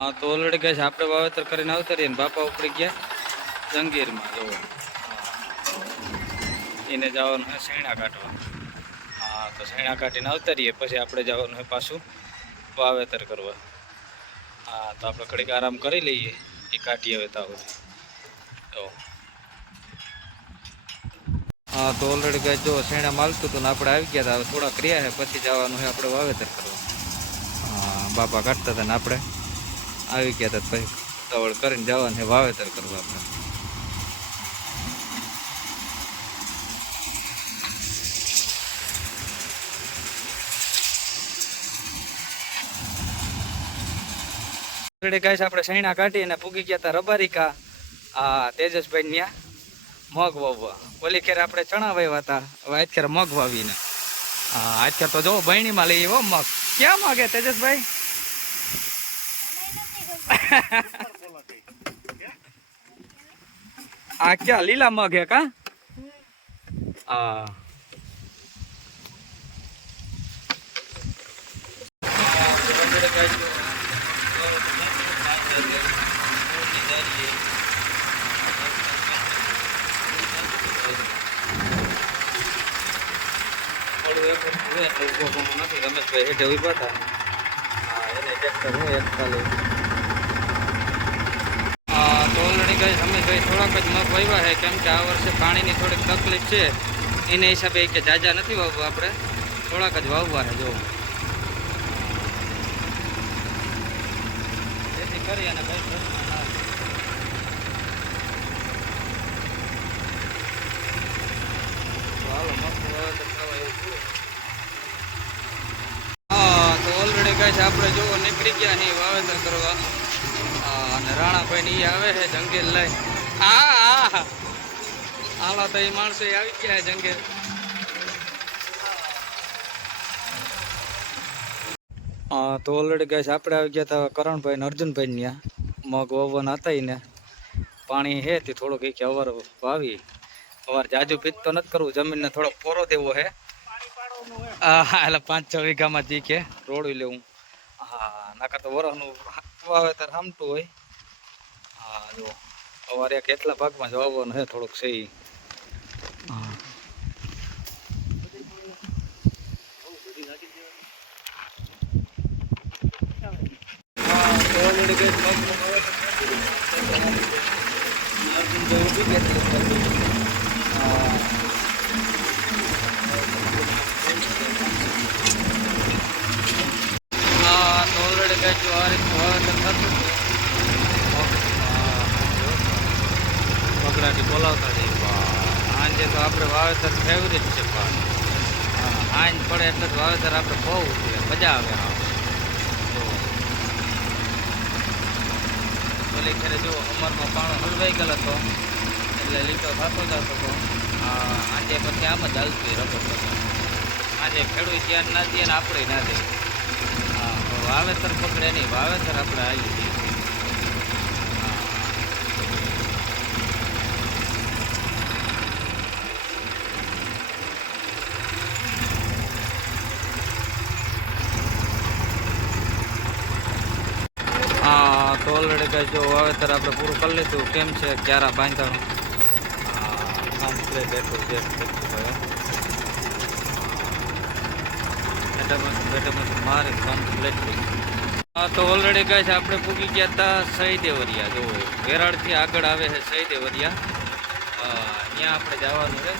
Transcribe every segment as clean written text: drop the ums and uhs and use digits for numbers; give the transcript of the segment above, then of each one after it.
હા તો ઓલરેડી કહે છે આપણે વાવેતર કરીને આવતા રહીએ ને બાપા ઉપડી ગયા જંગીરમાં જોવો એને જવાનું છે શેણા કાઢવા. હા તો શેણા કાઢીને આવતા રહીએ પછી આપણે જવાનું છે પાછું વાવેતર કરવા. હા તો આપણે ઘડીક આરામ કરી લઈએ એ કાઢી આવે ત્યાં સુધી. તો હા તો ઓલરેડી કહે જો શેણા માલતું હતું ને આપણે આવી ગયા હતા. હવે થોડા ક્રિયા છે પછી જવાનું છે આપણે વાવેતર કરવા. હા બાપા કાઢતા હતા ને આપણે આવી ગયા હતા પછી ઉતાવળ કરીને જવાનું છે વાવેતર કરવા આપણે. ગાઈસ આપણે શેણા કાઢીને પૂગી ગયા હતા રબારિકા આ તેજસભાઈ ન્યા મગ વાવવા. ઓલી ખેર આપણે ચણા વાવ્યા હતા, હવે આજ ખેર મગ વાવીને. હા આજ ખેર તો જો બહેણીમાં લઈએ હો મગ. ક્યાં મગ હે તેજસભાઈ? આ ક્યાં લીલા મગ હે કા? હા રમેશભાઈ હેઠે ઉભા હતા. હા એને ટ્રેક્ટર હું એક ચાલે. હા તો ઓલરેડી ગઈ રમેશભાઈ થોડાક જ મગ વાવ્યા છે કેમ કે આ વર્ષે પાણીની થોડીક તકલીફ છે એને હિસાબે કે જાજા નથી વાવવા, આપણે થોડાક જ વાવવા છે જો. જેથી કરી અને ભાઈ ઓલરેડી કહે છે આપણે જો નીકળી ગયા નહીં વાવેતર કરવા. અને રાણાભાઈ ની આવે છે જંગલ લઈ. હા હા હાલા તો એ માણસો આવી ગયા જંગલ. હા તો ઓલરેડી કહે છે આપણે આવી ગયા હતા કરણભાઈ ને અર્જુનભાઈ ત્યાં મગ વાવવાના હતા ને પાણી હે તે થોડુંક એક અવાર વાવી. અવાર જાજુ પીત તો નથી કરવું, જમીનને થોડોક પોરો દેવો હે. હા એટલે 5-6 વીઘામાં જી કે રોડું લેવું. હા નકર તો વરસનું વાવેતર સામટું હોય. હા જો અમારે એક એટલા ભાગમાં જ વાવવાનું છે થોડુંક સહી. હા ઓલરેડી કઈ હા તો ઓલરેડી કઈ જો આ રીતનું વાવેતર થતું બગડાટી બોલાવતા જઈએ. આંજે તો આપણે વાવેતર ફેવરેટ છે પણ આંજ પડે એટલે જ વાવેતર આપણે બહુ મજા આવે. હા ઓલી ખેરે જો અમરમાં પાણો હલવાઈ ગયેલો હતો એટલે લીટો થતો જતો હતો. આજે પછી આમ જ હાલતું રબર. આજે ખેડૂત ધ્યાન ના દે ને આપણે ના દે. હા વાવેતર પકડે નહીં, વાવેતર આપણે આવી દઈએ. હા તો ઓલરેડી કઈ જો વાવેતર આપણે પૂરું કરી લીધું. કેમ છે ક્યારા બાંધવાનું કમ્પ્લીટ એટલું જે મારે કમ્પ્લીટ. હા તો ઓલરેડી કહે છે આપણે પૂગી ગયા હતા સહીદેવરિયા. જો વેરાળથી આગળ આવે છે સહીદેવરિયા. ત્યાં આપણે જવાનું છે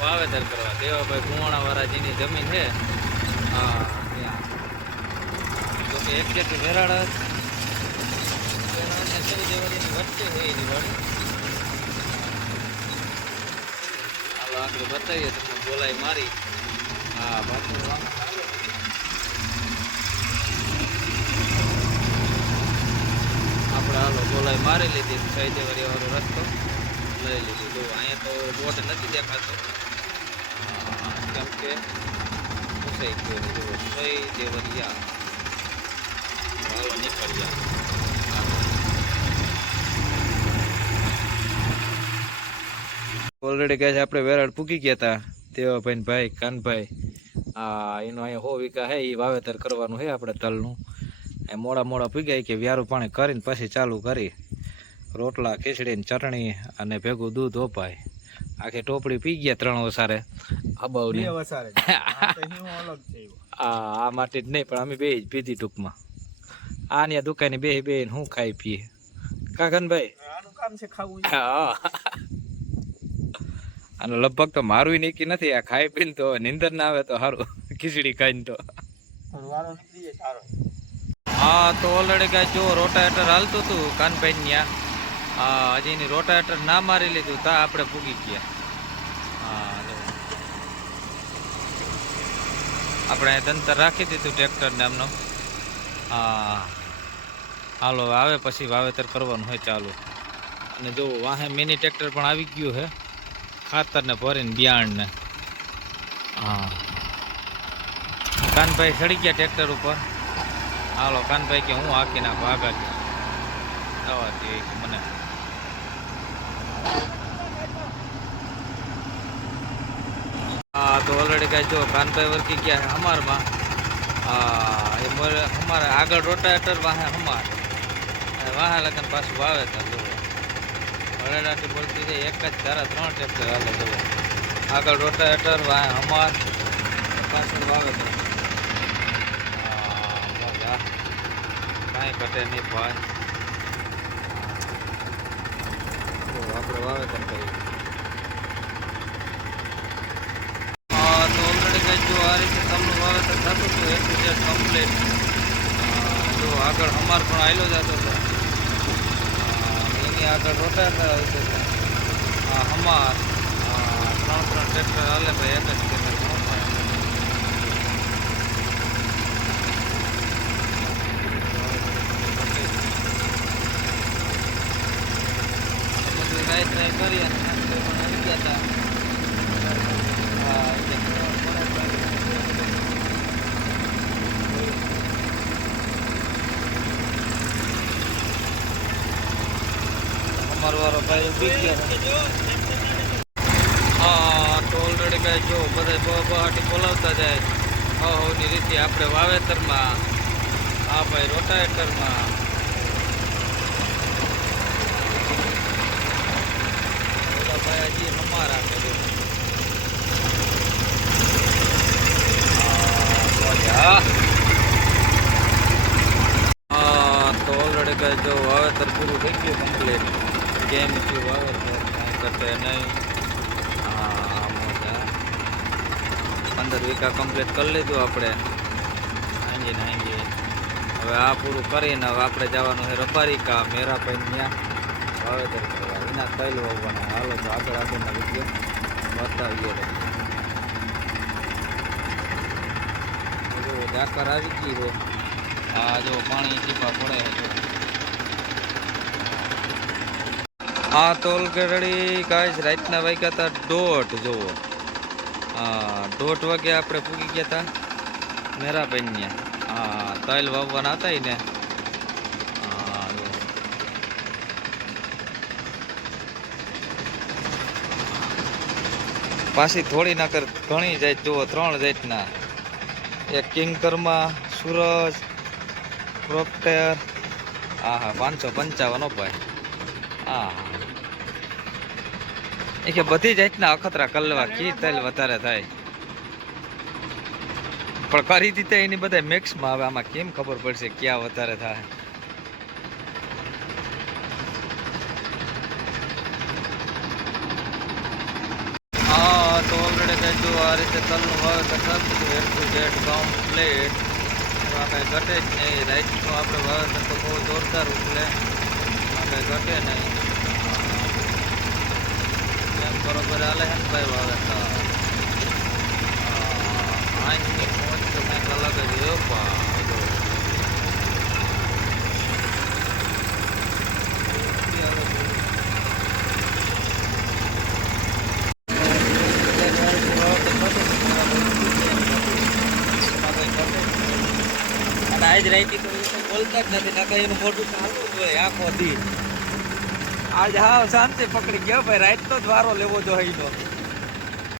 વાવેતર કરવા. દેવાભાઈ કુવાણાવાળા જેની જમીન છે હા ત્યાં. તો કે એક્ઝેક્ટ વેરાળ સહીદેવરિયાની વચ્ચે હોય એની વાડી. હાલો આગળ બતાવીએ તમને બોલાય મારી. હા બાપુ આપણે હાલો બોલાય મારી લીધી. સહીદેવરિયા વાળો રસ્તો લઈ લીધું. જો અહીંયા તો બોટ નથી દેખાતો કેમ કે ફસાઈ ગયો. જો સહીદેવરિયા હાલો નીકળ્યા. ઓલરેડી કહે છે આપણે વેરાળ પૂગી ગયા હતા. દેવાભાઈ ભાઈ કાનભાઈ એનું અહીંયા 100 વીઘા હે એ વાવેતર કરવાનું છે આપણે તલનું. એ મોડા મોડા પીગાય કે વ્યારું પાણી કરીને પછી ચાલુ કરી રોટલા ખીચડી ને ચટણી અને ભેગું દૂધ ઓપાય આખી ટોપડી પી ગયા 3 વસારે આબાવની આ માટે જ નહીં પણ અમે બે જ પીધી ટૂંકમાં આની દુકાને બે હું ખાઈ પીએ કાકનભાઈ આનું કામ છે ખાવું. હા અને લગભગ તો મારું નીકી નથી આ ખાઈ પીને તો નીંદર ના આવે તો સારું ખીચડી ખાઈને તો વારો નીકળી જાય સારો. હા તો ઓલરેડી કાંઈ જો રોટાવેટર હાલતું હતું કાનભાઈ ત્યાં હજી એની રોટાવેટર ના મારી લીધું તા આપણે પૂગી ગયા. હા આપણે દંતર રાખી દીધું ટ્રેક્ટરને એમનો. હા હાલો આવે પછી વાવેતર કરવાનું હોય ચાલુ. અને જો વાહે મિની ટ્રેક્ટર પણ આવી ગયું છે ખાતરને ભરીને બિયાણને. હા કાનભાઈ ચડી ગયા ટ્રેક્ટર ઉપર. હાલો કાનભાઈ કે હું હાકી નાખું આગળ દવાથી મને. હા તો ઓલરેડી કાંઈ જો કાનભાઈ વર્કી ગયા છે હમારમાં. અમારે આગળ રોટાવેટર વાહે હમાર વાહે લગન પાછું વાવેતર જુઓ વડેડાથી બોલતી જાય એક જ ધારા 3 ટ્રેક્ટર હાલે જુઓ. આગળ રોટાવેટર વાહે હમાર પાછળ વાવેતર. કાંઈ ઘટે નહીં ભાઈ. આપણે વાવેતર કરીએ. તો ઓલરેડી કંઈ જો આ રીતે તમનું વાવેતર થતું હતું A to Z કમ્પ્લીટ. જો આગળ હમાર પણ આવેલો જતો હતો એની આગળ રોટાવેટર આવતું હતું. હમાર 3 ટ્રેક્ટર હાલે ભાઈ એક જ ખેતર ટ્રાય કરી અને આવી ગયા હતા. અમારો વારો ભાઈ ઉભી ગયા. હા તો ઓલરેડી કાંઈ જો બધા બહાટી બોલાવતા જાય ની રીતે આપણે વાવેતરમાં આ ભાઈ રોટાવેટરમાં. ભાઈ હજી અમારા તો ઓલરેડી કાંઈ જો વાવેતર પૂરું થઈ ગયું કમ્પ્લીટ. કેમ થયું વાવેતર કાંઈ ઘટે નહીં. 15 વીઘા કમ્પ્લીટ કરી લીધું આપણે હાંજી. હવે આ પૂરું કરીને હવે આપણે જવાનું છે રબારિકા મેરાભાઈ ત્યાં વાવેતર કરવા એના તૈલ વાવવાના. હાલો તો આગળના વિડીયો બતાવીએ. જો ડાકર આવી ગઈ છે. આ જો પાણી ટીપા પડે છે. હા તો ઓલરેડી કાંઈ રાતના વાગ્યા હતા 1:30 જુઓ. 1:30 વાગે આપણે પૂગી ગયા હતા મેરાભાઈ ત્યાં. હા તૈલ વાવવાના હતા ને. પાછી થોડી નકર ઘણી જાત જુઓ 3 જાતના. એક કિંકરમાં સૂરજ પ્રોક્ટર. 555 ભાઈ. એ કે બધી જાતના અખતરા કલવા કી તેલ વધારે થાય પણ કરી દીધા એની બધા મિક્સમાં. હવે આમાં કેમ ખબર પડશે ક્યાં વધારે થાય. તો ઓલરેડી કંઈ જો આ રીતે તલનું વાવેતર થતું હતું A to Z કમ્પ્લીટ. કાંઈ ઘટે જ નહીં. રાઈટનું આપણે વાવેતર તો બહુ જોરદાર ઉકલે કાંઈ ઘટે નહીં. એમ બરોબર હાલે છે ને ભાઈ વાવેતર. આંખની મોજ તો કંઈક અલગ જ હોય. આજ રાઈટી તો બોલતા જ નથી નકર એનું મોટું ચાલતું જ હોય આખો દી. આજ હાવ શાંતિ પકડી ગયો ભાઈ. રાઈટ તો જ વારો લેવો જોઈએ.